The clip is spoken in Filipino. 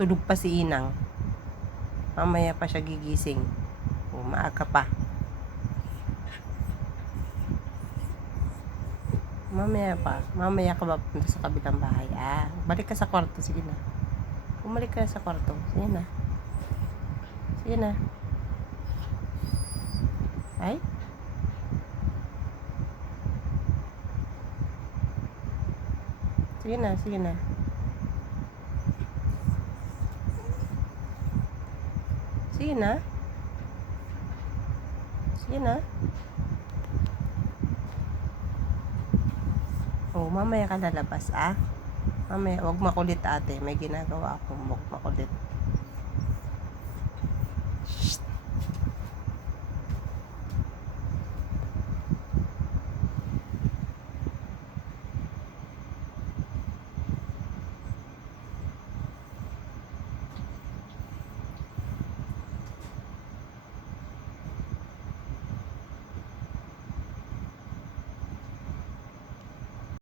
Tulog pa si Inang. Mamaya pa siya gigising. Maaga pa. Mamaya pa. Mamaya ka ba punta sa kabilang bahay? Balik ka sa kwarto. Sige na. Bumalik ka sa kwarto. Sige na. Sige na. Ay? Sige na, sige na. Sige na. Sige na. Mamaya ka lalabas, Mamaya, wag makulit ate. May ginagawa ako. Wag makulit.